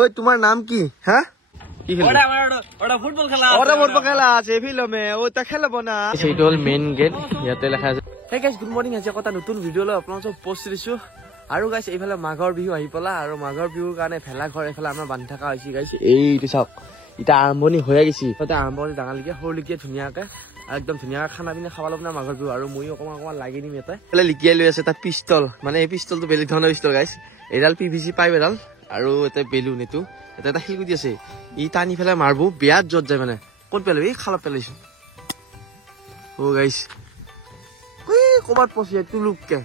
ওই তোমার নাম কি? হ্যাঁ কি খেলবে? ওটা ফুটবল খেলা ওটা ফুটবল খেলা আছে ফিল্মে, ওটা খেলব না। সেইটো হল মেইন গেট, ইয়াতে লেখা আছে। Hey guys good morning. আজি এটা নতুন ভিডিঅ' লৈ আপোনালোকক পোষ্ট দিছো। আৰু গাইস এইফালে মাঘৰ বিহু আহি পালা, আৰু মাঘৰ বিহুৰ কাৰণে ভেলা ঘৰ এইফালে আমাৰ বান্ধি থকা হৈছে গাইস। এইটো চাওক, এতিয়া আৰম্ভণি হৈ গৈছে। তাতে আৰম্ভণি ডাঙৰলৈকে সৰুলৈকে ধুনীয়াকে একদম ধুনীয়াকে খানা পিনা খাব লাগিব না মাঘৰ বিহু। আৰু মই অকণমান লাগি দিম ইয়াতে। এইফালে লিকিয়াই লৈ আছে তাত পিষ্টল, মানে এই পিষ্টলটো বেলেগ ধৰণৰ পিষ্টল গাইস। এডাল PVC পাইপ এডাল আৰু এটা বেলুন, এইটো এটা এটা শিলগুটি আছে। ই টানি পেলাই মাৰব, বিয়াত যত যায় মানে। ক'ত পেলাবি? খালত পেলাইছো। ও গাইস ক'বাত পচি তুলুককে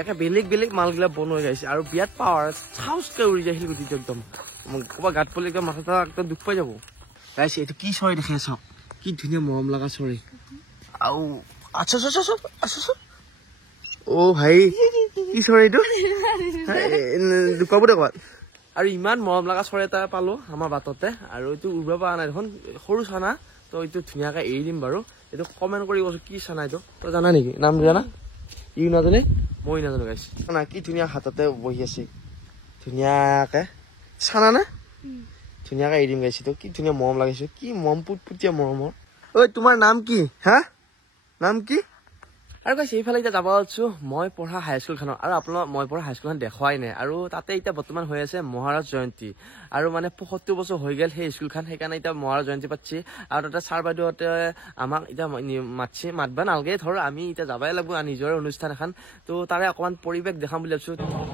একে বেলেগ বেলেগ মালগিলা বনোৱা গাইছে। আৰু বিয়াত পাৱাৰ চাউচকে উৰি যায় শিলগুটিটো, একদম ক'বা গাত পলি একদম মাথাটা একদম দুখ পাই যাব গাইছ। এইটো কি চৰাই দেখি চাওক, কি ধুনীয়া মৰম লগা চৰাই। আৰু আচ্ছা আচ্ছা আচ্ছা আচ্ছা, অ ভাই কি চৰাই এইটো, দুখাব দে ক'বাত। আৰু ইমান মৰম লগা চৰাই এটা পালো আমাৰ বাটতে, আৰু এইটো উৰিব পৰা নাই দেখোন, সৰু চানা। তো এইটো ধুনীয়াকে এৰি দিম বাৰু। এইটো কমেণ্ট কৰি কৈছো কি চানা এইটো, তই জানা নেকি? নাম জানা? ইও নাজানে, মই নাজানো গাইছ। না কি ধুনীয়া হাততে বহি আছে ধুনীয়াকে, চানা না ধুনীয়াকে এৰি দিম গাইছ। এইটো কি ধুনীয়া মৰম লাগিছে, কি মৰম পুটপুটীয়া মৰমৰ। ঐ তোমাৰ নাম কি? হা নাম কি? আৰু গাইছ এইফালে এতিয়া যাব আছো মই পঢ়া হাইস্কুলখনত। আৰু আপোনালোক মই পঢ়া হাইস্কুলখন দেখুৱাই নাই। আৰু তাতে এতিয়া বৰ্তমান হৈ আছে মহাৰাজ জয়ন্তী, আৰু মানে ৭৫ বছৰ হৈ গ'ল সেই স্কুলখন, সেইকাৰণে এতিয়া মহাৰাজ জয়ন্তী পাতিছে। আৰু তাতে ছাৰ বাইদেউহঁতে আমাক এতিয়া মাতবা নালাগে, ধৰ আমি এতিয়া যাবই লাগিব নিজৰ অনুষ্ঠান এখন। তো তাৰে অকণমান পৰিৱেশ দেখাম বুলি ভাবিছো।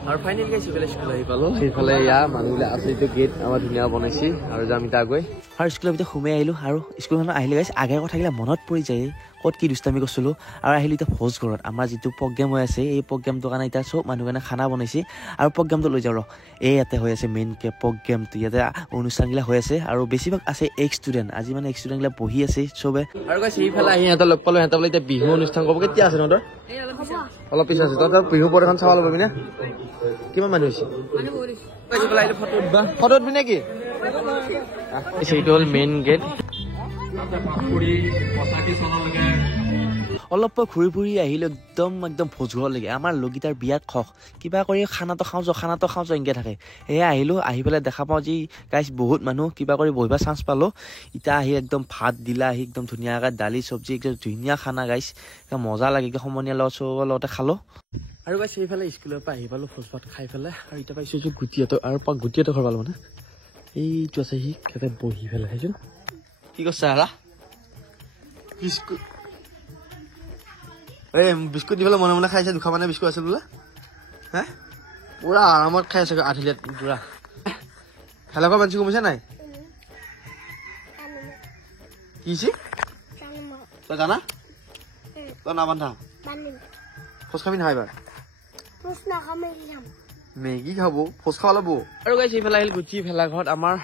আৰু ফাইনেলি গাইছ সিফালে স্কুল আহি পালো। সেইফালে ইয়াৰ মানুহবিলাক আছে, এইটো গেট আমাৰ ধুনীয়া বনাইছে। আৰু যাম এতিয়া গৈ আৰু স্কুলৰ ভিতৰত সোমাই আহিলো। আৰু স্কুলখনত আহিলে গাইছ আগৰ কথাবিলাক মনত পৰি যায়, ক'ত কি দুষ্টামি কৰিছিলো। আৰু আহিলো এতিয়া ভোজ ঘৰত, আমাৰ যিটো প্ৰগ্ৰেম হৈ আছে এই প্ৰগ্ৰেমটোৰ কাৰণে এতিয়া চব মানুহ কাৰণে খানা বনাইছে। আৰু প্ৰগ্ৰেমটো লৈ যাওঁ ৰ, এই ইয়াতে হৈ আছে মেইনকে প্ৰগ্ৰেমটো, ইয়াতে অনুষ্ঠানবিলাক হৈ আছে। আৰু বেছিভাগ আছে এক্স ষ্টুডেণ্ট, আজি মানে এক্স ষ্টুডেণ্টবিলাক বহি আছে চবে। আৰু গাইছ সেইফালে আহি সিহঁতৰ লগ পালো, সিহঁতৰ এতিয়া বিহু অনুষ্ঠান কৰিব। কেতিয়া আছে তহঁতৰ? অলপ পিছত আছে। তহঁতৰ বিহু প্ৰদৰ্শন চাব লাগিব নে? কিমান মানুহ হৈছে? ফটো উঠবি নেকি? সেইটো হ'ল মেইন গেট। অলপ ঘূৰি ফুৰি আহিলো একদম একদম ভোজ ঘৰলৈকে। আমাৰ লগকেইটাৰ বিয়াত কিবা কৰি খানাটো খাওঁ যাওঁ এনেকৈ থাকে। সেয়া আহিলো, আহি পেলাই দেখা পাওঁ যে গাইছ বহুত মানুহ কিবা কৰি বহিব চান্স পালো। এতিয়া আহি একদম ভাত দিলা, আহি একদম ধুনীয়াকৈ দালি চব্জি একদম ধুনীয়া খানা গাইছ, একদম মজা লাগে। সমনীয়াৰ লগত চবৰ লগতে খালো। আৰু গাইছ সেইফালে স্কুলৰ পৰা আহি পালো ভোজ ভাত খাই পেলাই। আৰু এতিয়া পাইছো গুটিহঁতৰ, আৰু গুটিহঁতৰ ঘৰ পালো মানে এইটো আছে, সি সিহঁতে বহি পেলাই চাইছোন কি কৈছা হাৰা বিস্কুট। এই বিস্কুট দি পেলাই মনে মনে খাইছে, দুখা মানে বিস্কুট আছিল বোলে। হে পুৰা আৰামত খাই আছে আধিলিয়াত পুৰা। খেলাকৰ মানচি কমিছে নাই? কি তই জানা? তই নাবান্ধা ফোজ খাবি নহয় এবাৰ? মেগী খাব, ফোজ খাব লাগিব। আৰু গাইছ এইফালে আহিল গুটি ভেলা ঘৰত আমাৰ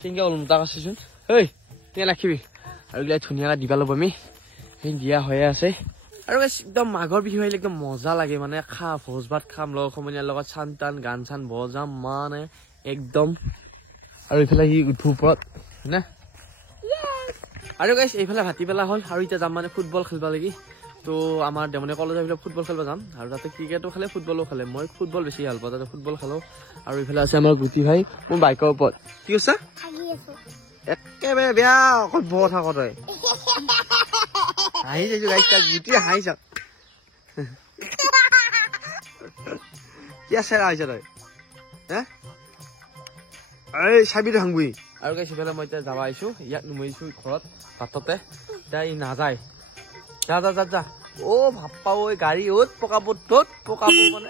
কেনেকৈ ওলোটা আছেচোন। ঐ কেনেকৈ ৰাখিবি। আৰু এইবিলাক ধুনীয়াকৈ দিবা ল'ব, আমি সেই দিয়া হৈয়ে আছে। আৰু একদম মাঘৰ বিহু আহিলে একদম মজা লাগে, মানে ভোজ ভাত খাম লগৰ সমনীয়াৰ লগত, চান টান গান চান বজাম মানে একদম। আৰু এইফালে সি উঠো ওপৰত নে। আৰু গাইছ এইফালে ভাতি পেলা হ'ল। আৰু এতিয়া যাম মানে ফুটবল খেলিব লাগি। তো আমাৰ দেমনে কলেজৰ এইফালে ফুটবল খেলিব যাম। আৰু তাতে ক্ৰিকেটো খেলে ফুটবলো খেলে, মই ফুটবল বেছি ভাল পাওঁ, তাতে ফুটবল খেলোঁ। আৰু এইফালে আছে আমাৰ গুটি ভাই, মোৰ বাইকৰ ওপৰত। কি কৈছা? একেবাৰে বেয়া অকল বৰ কথা ক তই। হাঁহি যাইছো গাইছ, তাক গুটি হাঁহি চাওক কি আছে আহিছা তই হে চাবিটো ভাঙবি। আৰু গাইছ সিফালে মই এতিয়া যাব আহিছো, ইয়াত নুমাইছো ঘৰত বাটতে। এতিয়া ই নাযায়, যা যা যা যা। অ ভাপ্পা ঐ গাড়ী অত পকাব, তত পকাব মানে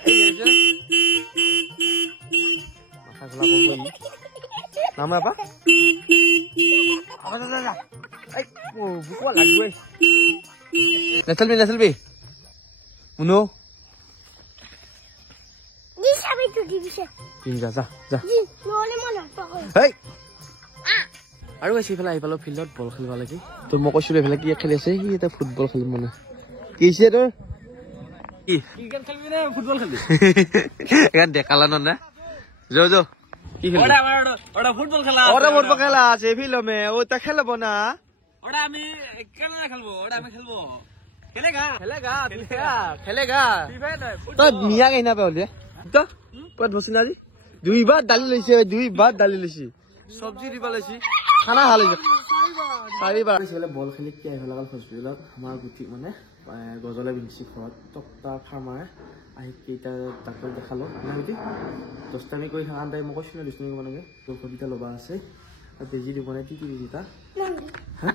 মাথা খোলা কৰিব নামাবা নেচেলবি নেচেলবি মুনো আৰু গাইছ এইফালে আহি পালো ফিল্ডত বল খেলিব লাগে। তো মই কৈছিলো এইফালে কি খেলি আছে, সি এতিয়া ফুটবল খেলিম মানে কি হৈছে তোৰ কি ক্ৰিকেট খেলিবি নে ফুটবল খেলিবি? এখান দেখালা না যো যো কি খেলি ওটা ফুটবল খেলা আছে ফিল্ডে, ওটা খেলব না। ওটা আমি কেন না খেলবো, ওটা আমি খেলবো। খেলেগা তই মিয়া কেনা পাবলি তো পত বসিনা আজি দুইবাৰ দালি লৈছে চব্জি দিবা লৈছি খানা ভাল হৈছে 4বাৰ বল খেলি কি আহিব লগা হস্পিটেলত আমাৰ গুটি মানে গজলে বিঞ্চি ঘৰত টকটা ফাৰ্মাৰে আহি কেইটা ডাক্তৰ দেখালো না গুটি 10টামি কৰি থাকা তাই মই কৈছোঁ 10টামি কৰিব নালাগে তোৰ কবিতা ল'বা আছে আৰু বেজি দিব নাই কি বেজি তা হা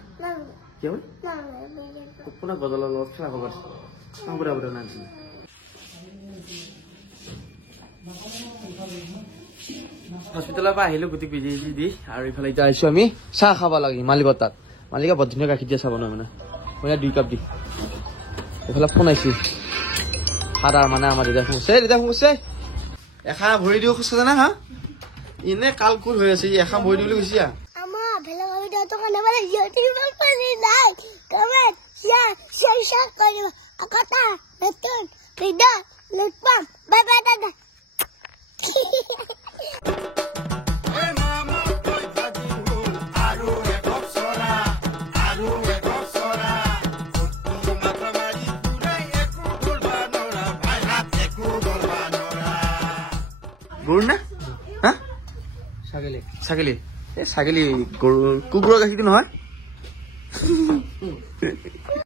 কি হ'ল কোনা গজলৰ লগত খেলা খবৰ বুঢ়া নাছিল হস্পিটেলৰ পৰা আহিলো গুটি বেজি দি আৰু ইফালে এতিয়া আহিছো আমি চাহ খাব লাগে মালিকৰ তাত মালিকে বৰ ধুনীয়া গাখীৰ দিয়া চাব নহয় মানে মই 2 কাপ দি এইফালে ফোন আহিছে ফাদাৰ মানে আমাৰ দেউতা শুনছে এখা ভৰি দিও খোজ জানা হা ইনে কালকুল হৈ আছে এখা ভৰি দিবলৈ গৈছে আমাৰ ভেলা ভাবিটা তো কানে মানে ইউটিউবৰ পালি নাই কমেন্ট শেয়াৰ কৰিব আকটা নতুন ভিডিও লুটপাম বাই বাই দাদা গৰু না হা ছাগলী এই ছাগলী গৰু কুকুৰৰ গাখীৰটো নহয়